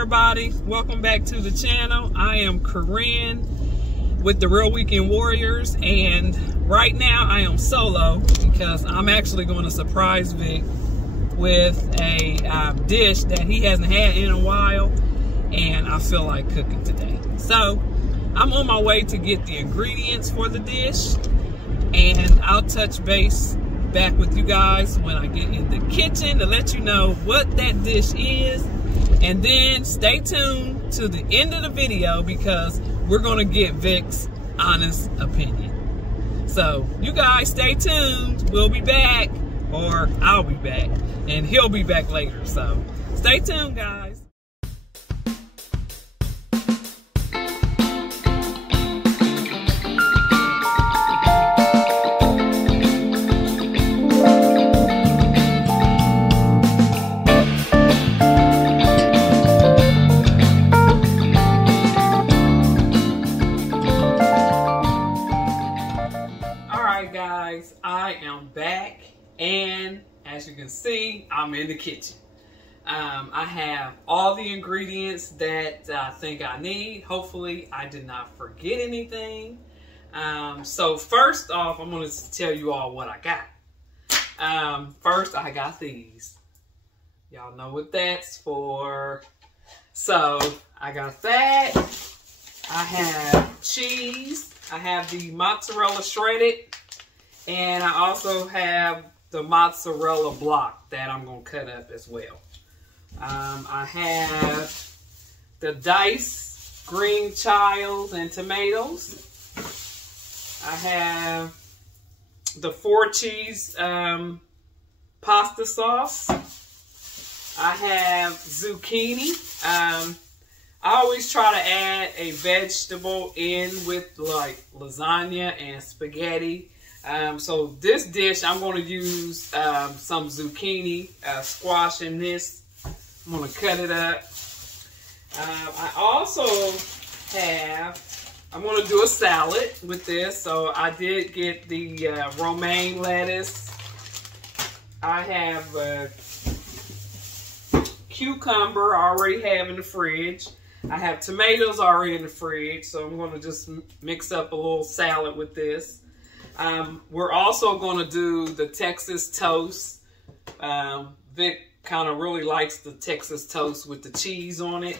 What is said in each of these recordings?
everybody, welcome back to the channel. I am Corinne with the Real Weekend Warriors, and right now I am solo because I'm actually going to surprise Vic with a dish that he hasn't had in a while, and I feel like cooking today. So I'm on my way to get the ingredients for the dish, and I'll touch base back with you guys when I get in the kitchen to let you know what that dish is. And then stay tuned to the end of the video because we're gonna get Vic's honest opinion. So you guys stay tuned. We'll be back, or I'll be back, and he'll be back later. So stay tuned, guys. I am back, and as you can see, I'm in the kitchen. I have all the ingredients that I think I need. Hopefully I did not forget anything. So first off, I'm going to tell you all what I got. First, I got these. Y'all know what that's for. So I got that. I have cheese. I have the mozzarella shredded. And I also have the mozzarella block that I'm going to cut up as well. I have the diced green chiles and tomatoes. I have the 4-cheese pasta sauce. I have zucchini. I always try to add a vegetable in with like lasagna and spaghetti. So this dish, I'm going to use some zucchini, squash in this. I'm going to cut it up. I also have, I'm going to do a salad with this. So I did get the romaine lettuce. I have cucumber I already have in the fridge. I have tomatoes already in the fridge. So I'm going to just mix up a little salad with this. We're also going to do the Texas toast. Vic kind of really likes the Texas toast with the cheese on it.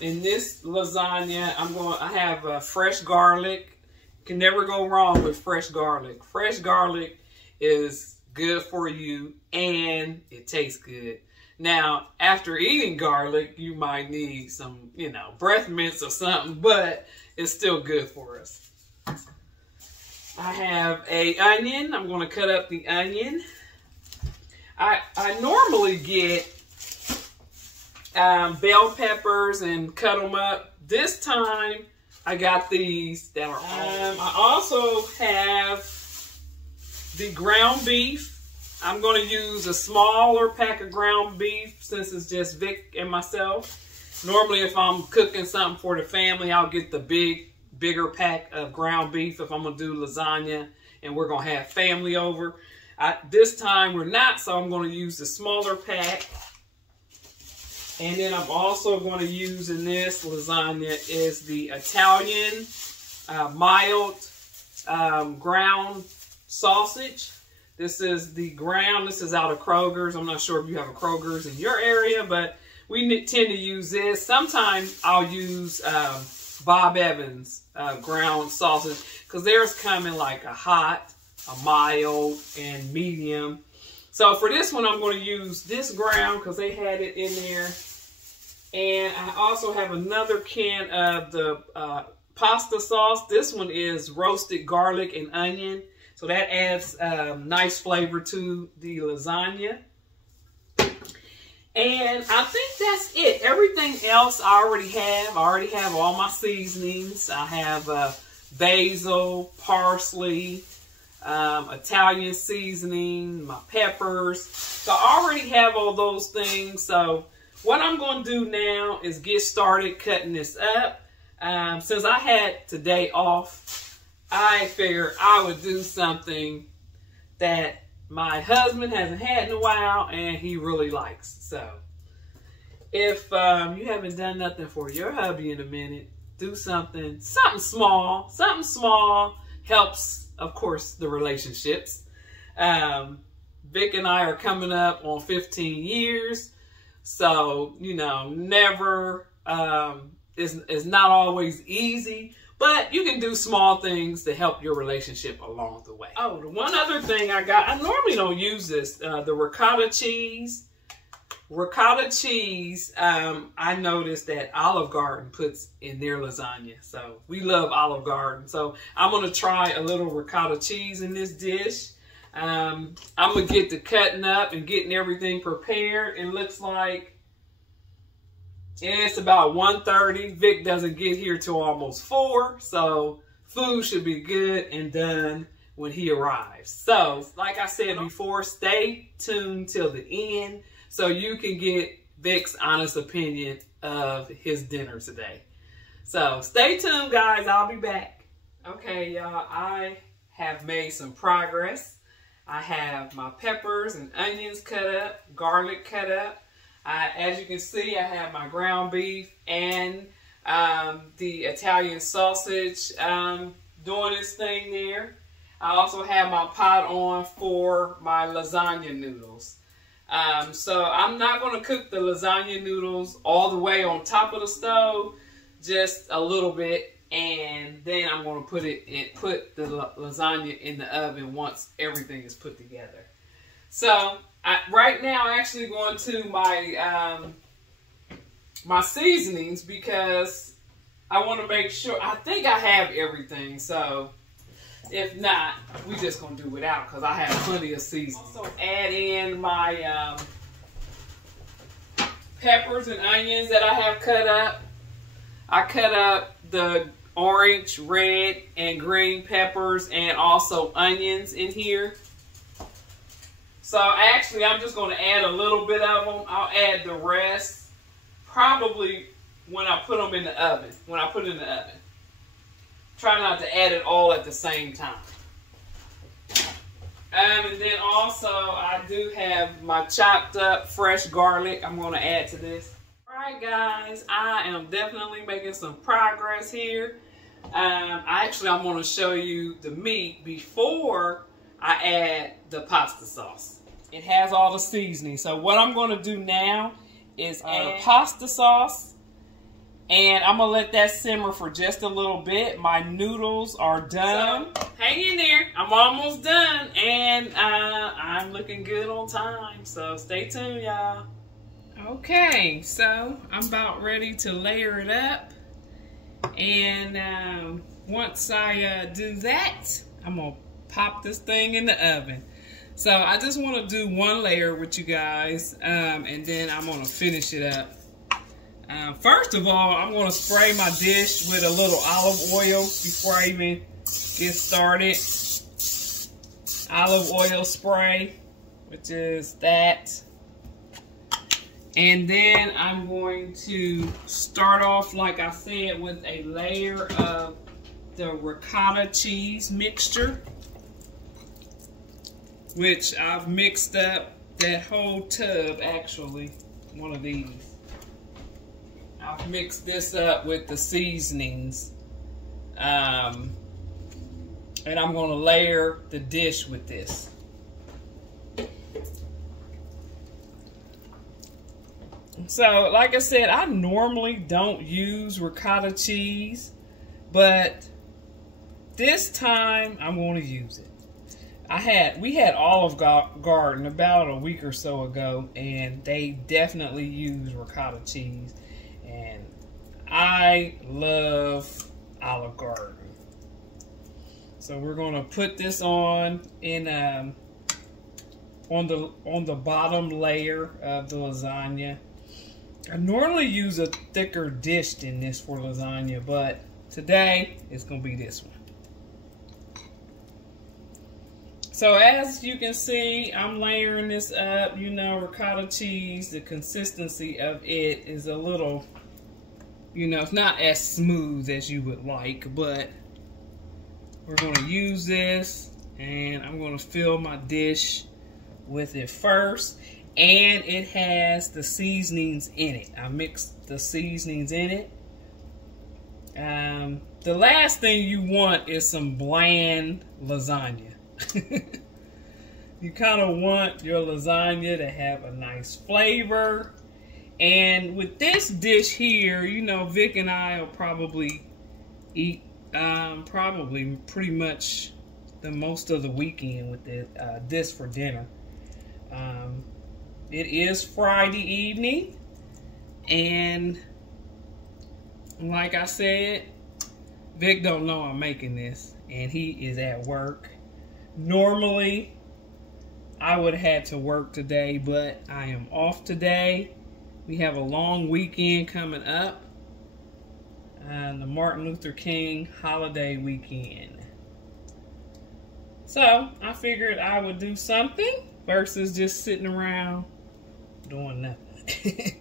In this lasagna, I have fresh garlic. Can never go wrong with fresh garlic. Fresh garlic is good for you and it tastes good. Now, after eating garlic, you might need some, breath mints or something, but it's still good for us. I have an onion. I'm going to cut up the onion. I normally get bell peppers and cut them up. This time I got these that are I also have the ground beef. I'm going to use a smaller pack of ground beef since it's just Vic and myself. Normally if I'm cooking something for the family, I'll get the bigger pack of ground beef if I'm going to do lasagna and we're going to have family over. This time we're not, so I'm going to use the smaller pack. And then I'm also going to use in this lasagna is the Italian mild ground sausage. This is the ground. This is out of Kroger's. I'm not sure if you have a Kroger's in your area, but we tend to use this. Sometimes I'll use Bob Evans ground sausage because theirs come in like a hot, a mild, and medium. So for this one, I'm going to use this ground because they had it in there. And I also have another can of the pasta sauce. This one is roasted garlic and onion. So that adds nice flavor to the lasagna. And I think that's it. Everything else I already have. I already have all my seasonings. I have basil, parsley, Italian seasoning, my peppers. So I already have all those things. So what I'm going to do now is get started cutting this up. Since I had today off, I figured I would do something that my husband hasn't had in a while and he really likes. So if you haven't done nothing for your hubby in a minute, do something small. Something small helps, of course, the relationships. Vic and I are coming up on 15 years. So, you know, never, it's not always easy, but you can do small things to help your relationship along the way. Oh, the one other thing I got, I normally don't use this, the ricotta cheese. Ricotta cheese, I noticed that Olive Garden puts in their lasagna. So we love Olive Garden. So I'm going to try a little ricotta cheese in this dish. I'm going to get to cutting up and getting everything prepared. It looks like it's about 1:30. Vic doesn't get here till almost 4. So food should be good and done when he arrives. So like I said before, stay tuned till the end so you can get Vic's honest opinion of his dinner today. So stay tuned, guys. I'll be back. Okay, y'all, I have made some progress. I have my peppers and onions cut up, garlic cut up. As you can see, I have my ground beef and the Italian sausage doing its thing there. I also have my pot on for my lasagna noodles. So I'm not going to cook the lasagna noodles all the way on top of the stove, just a little bit, and then I'm going to put the lasagna in the oven once everything is put together. So right now I'm actually going to my my seasonings because I want to make sure. I think I have everything, so if not, we just gonna do without because I have plenty of seasoning. Also add in my peppers and onions that I have cut up. I cut up the orange, red, and green peppers and also onions in here. So actually, I'm just gonna add a little bit of them. I'll add the rest probably when I put them in the oven. When I put it in the oven. Try not to add it all at the same time. And then also I do have my chopped up fresh garlic I'm going to add to this. Alright guys, I am definitely making some progress here. I'm going to show you the meat before I add the pasta sauce. It has all the seasoning. So what I'm going to do now is add pasta sauce. And I'm going to let that simmer for just a little bit. My noodles are done. So, hang in there. I'm almost done. And I'm looking good on time. So stay tuned, y'all. Okay, so I'm about ready to layer it up. And once I do that, I'm going to pop this thing in the oven. So I just want to do one layer with you guys. And then I'm going to finish it up. First of all, I'm going to spray my dish with a little olive oil before I even get started. Olive oil spray, which is that. And then I'm going to start off, like I said, with a layer of the ricotta cheese mixture, which I've mixed up that whole tub, actually, one of these. I've mixed this up with the seasonings. And I'm going to layer the dish with this. So, like I said, I normally don't use ricotta cheese, but this time I'm going to use it. We had Olive Garden about a week or so ago, and they definitely use ricotta cheese. And I love Olive Garden. So we're going to put this on in on the bottom layer of the lasagna. I normally use a thicker dish than this for lasagna, but today it's going to be this one. So as you can see, I'm layering this up. You know, ricotta cheese, the consistency of it is a little, you know, it's not as smooth as you would like, but we're going to use this, and I'm going to fill my dish with it first. and it has the seasonings in it. I mixed the seasonings in it. The last thing you want is some bland lasagna. You kind of want your lasagna to have a nice flavor. And with this dish here, you know, Vic and I will probably eat probably pretty much the most of the weekend with this for dinner. It is Friday evening, and like I said, Vic don't know I'm making this, and he is at work. Normally, I would have had to work today, but I am off today. We have a long weekend coming up, the Martin Luther King holiday weekend. So I figured I would do something versus just sitting around doing nothing.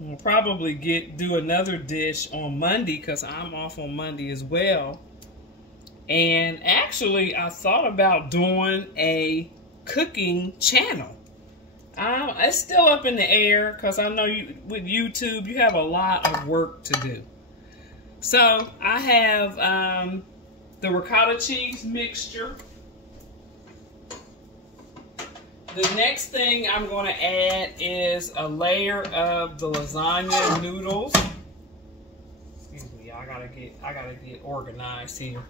We'll probably do another dish on Monday because I'm off on Monday as well. And actually, I thought about doing a cooking channel. It's still up in the air because I know with YouTube, you have a lot of work to do. So I have the ricotta cheese mixture. The next thing I'm going to add is a layer of the lasagna noodles. Excuse me, I gotta get organized here.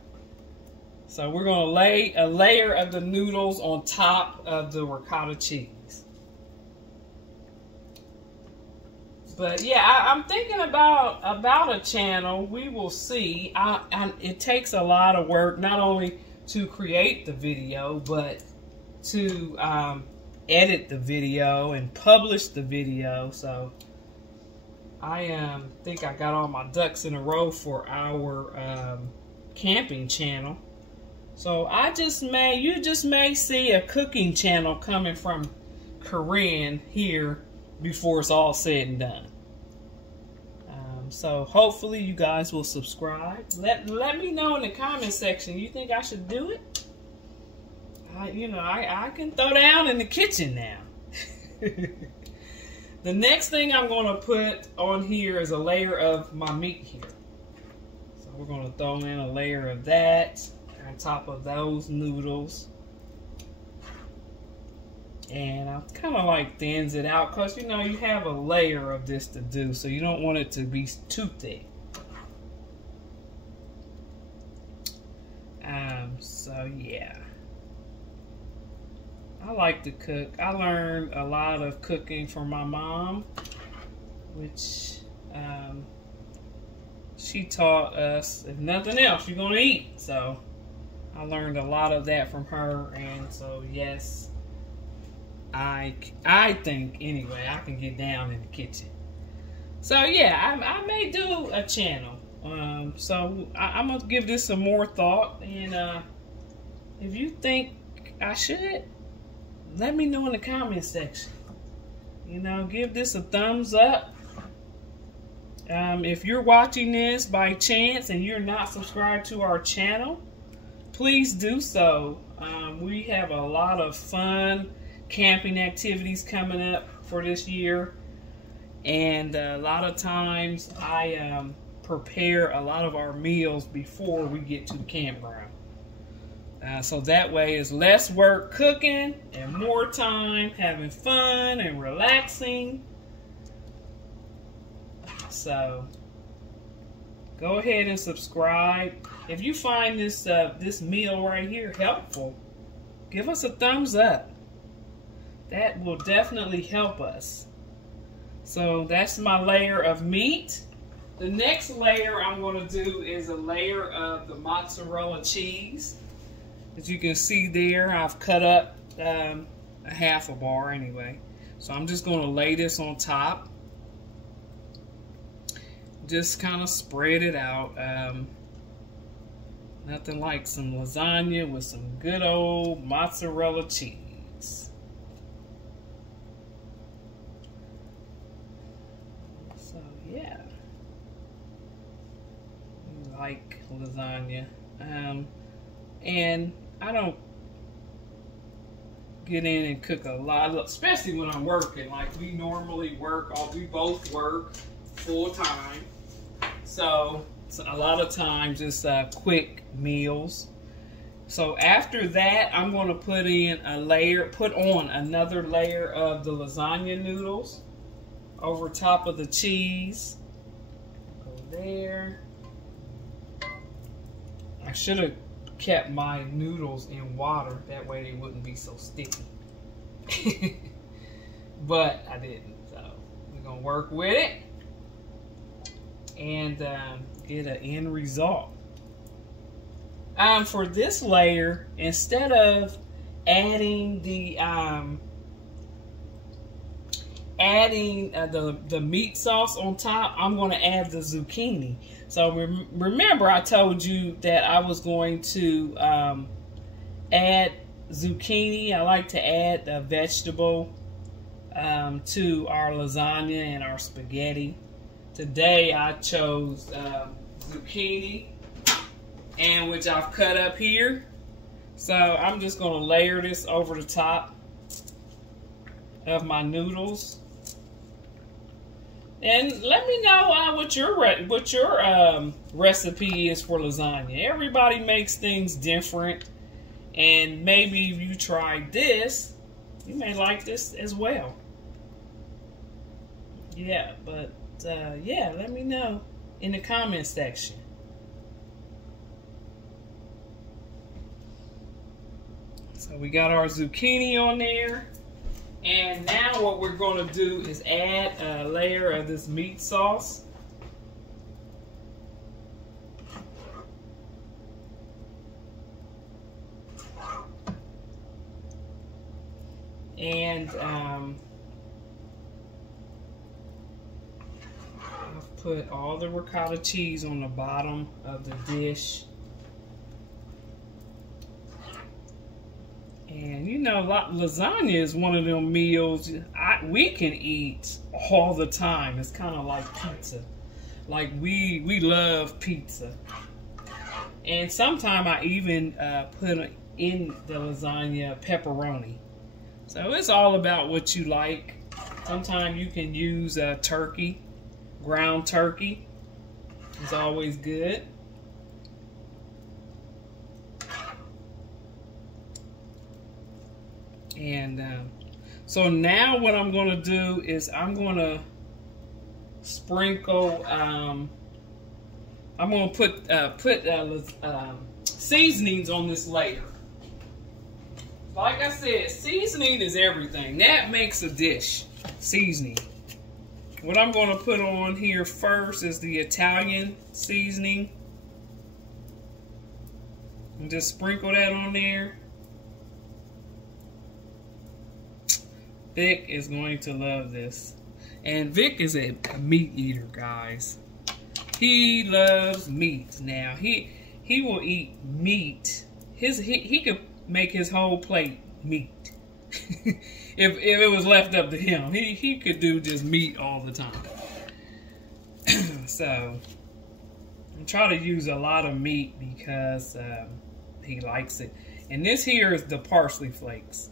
So we're going to lay a layer of the noodles on top of the ricotta cheese. But yeah, I'm thinking about a channel. We will see. It takes a lot of work, not only to create the video, but to edit the video and publish the video. So I think I got all my ducks in a row for our camping channel. So you just may see a cooking channel coming from Corinne here before it's all said and done. So hopefully you guys will subscribe. Let me know in the comment section. You think I should do it? I can throw down in the kitchen now. The next thing I'm going to put on here is a layer of my meat here. So we're going to throw in a layer of that on top of those noodles. And I kind of like thins it out because, you know, you have a layer of this to do. So you don't want it to be too thick. So yeah. I like to cook. I learned a lot of cooking from my mom, which she taught us, if nothing else, you're going to eat. So I learned a lot of that from her. And so, yes, I think, anyway, I can get down in the kitchen. So, yeah, I may do a channel. So I'm going to give this some more thought. And if you think I should, let me know in the comment section. You know, give this a thumbs up. If you're watching this by chance and you're not subscribed to our channel, please do so. We have a lot of fun camping activities coming up for this year. And a lot of times I prepare a lot of our meals before we get to the campground. So that way it's less work cooking and more time having fun and relaxing. So go ahead and subscribe. If you find this this meal right here helpful, give us a thumbs up. That will definitely help us. So that's my layer of meat. The next layer I'm going to do is a layer of the mozzarella cheese. As you can see there, I've cut up a half a bar anyway. So I'm just going to lay this on top. Just kind of spread it out. Nothing like some lasagna with some good old mozzarella cheese. So yeah, I like lasagna. And get in and cook a lot, especially when I'm working. Like we normally work, or we both work full time. So a lot of times it's quick meals. So after that, I'm going to put on another layer of the lasagna noodles over top of the cheese. Go there. I should have kept my noodles in water. That way they wouldn't be so sticky. But I didn't. So we're going to work with it and get an end result. For this layer, instead of adding the the meat sauce on top, I'm going to add the zucchini. So remember, I told you that I was going to add zucchini. I like to add a vegetable to our lasagna and our spaghetti. Today I chose zucchini, and which I've cut up here. So I'm just going to layer this over the top of my noodles. And let me know what your recipe is for lasagna. Everybody makes things different, and maybe if you tried this, you may like this as well. Yeah, but yeah, let me know in the comment section. So we got our zucchini on there. And now what we're going to do is add a layer of this meat sauce. And I've put all the ricotta cheese on the bottom of the dish. And you know, lasagna is one of them meals we can eat all the time. It's kind of like pizza. Like we love pizza. And sometimes I even put in the lasagna pepperoni. So it's all about what you like. Sometimes you can use turkey, ground turkey. It's always good. And so now what I'm going to do is I'm going to sprinkle, I'm going to put seasonings on this layer. Like I said, seasoning is everything. That makes a dish, seasoning. What I'm going to put on here first is the Italian seasoning. And just sprinkle that on there. Vic is going to love this. And Vic is a meat eater, guys. He loves meat. Now, he will eat meat. He could make his whole plate meat. if it was left up to him. He could do just meat all the time. So, I try to use a lot of meat because he likes it. And this here is the parsley flakes.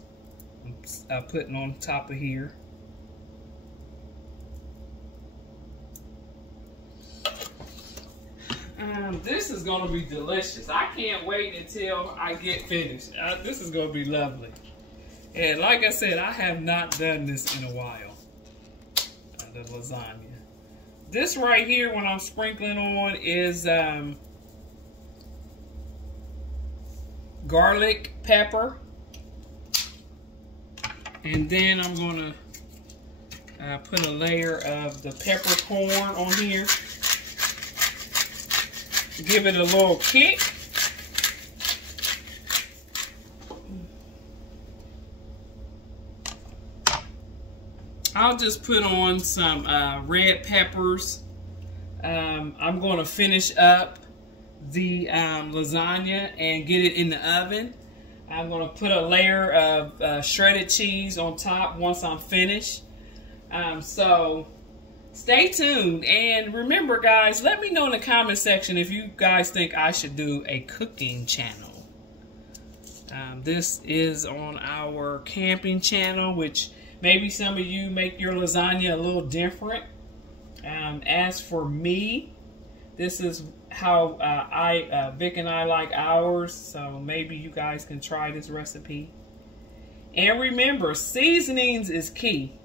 I'm putting on top of here. This is going to be delicious. I can't wait until I get finished. This is going to be lovely. And like I said, I have not done this in a while. The lasagna. This right here, when I'm sprinkling on, is garlic pepper. And then I'm going to put a layer of the peppercorn on here. Give it a little kick. I'll just put on some red peppers. I'm going to finish up the lasagna and get it in the oven. I'm going to put a layer of shredded cheese on top once I'm finished. So stay tuned. And remember, guys, let me know in the comment section if you guys think I should do a cooking channel. This is on our camping channel, which maybe some of you make your lasagna a little different. As for me, this is how Vic and I like ours, so maybe you guys can try this recipe. And remember, seasonings is key.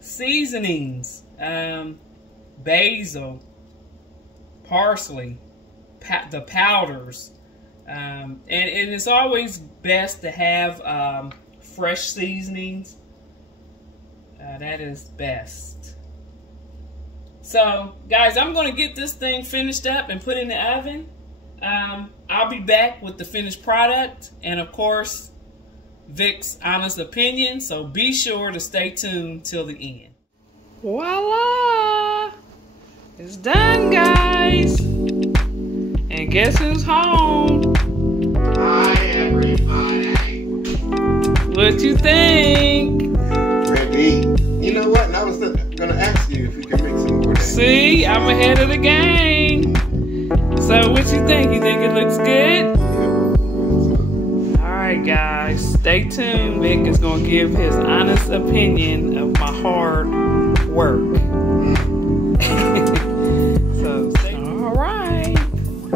Seasonings, basil, parsley, the powders, and it's always best to have fresh seasonings. That is best. So, guys, I'm going to get this thing finished up and put in the oven. I'll be back with the finished product and, of course, Vic's honest opinion. So be sure to stay tuned till the end. Voila! It's done, guys. And guess who's home? Hi, everybody. What you think? Ready. You know what? I was gonna ask you if you can make some more. See, I'm ahead of the game. So what you think? You think it looks good? Alright guys, stay tuned. Vic is gonna give his honest opinion of my hard work. So stay tuned. Alright,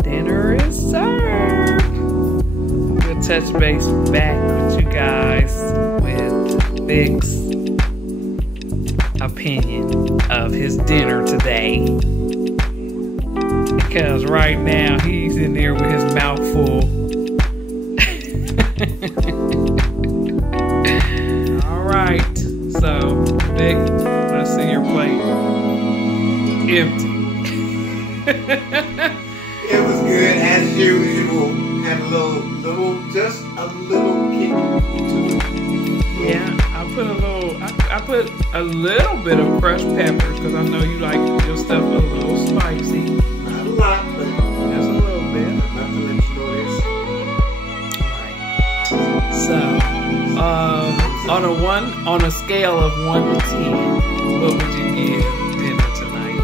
dinner is served. We'll touch base back with you guys with Vic's opinion of his dinner today, because right now he's in there with his mouth full. All right, so Vic, let's see your plate. Empty. It was good as usual. Had just a little kick to it. Yeah, I put a little bit of crushed peppers because I know you like your stuff a little spicy. Not a lot, but just a little bit. Not to let you know this. Alright. So, on a scale of 1 to 10, what would you give dinner tonight?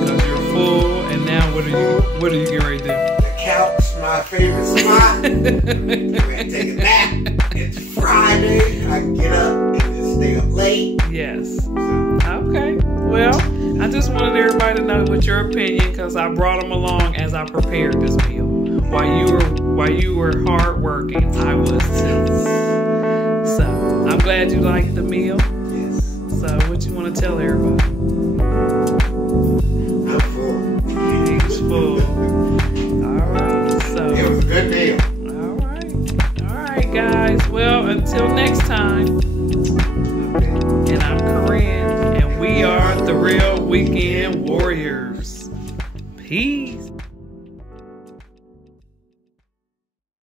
Because you're full, and now what are you getting ready to do? The couch, my favorite spot. We're gonna take a nap. It's Friday. I can get up and just stay up late. Yes. Okay. Well, I just wanted everybody to know what your opinion, because I brought them along as I prepared this meal. While you were hard working, I was too. So I'm glad you liked the meal. Yes. So what you want to tell everybody? I'm full. He's full. All right. So It was a good meal. All right, guys. Well, until next time. And I'm Corinne, and we are the Real Weekend Warriors. Peace.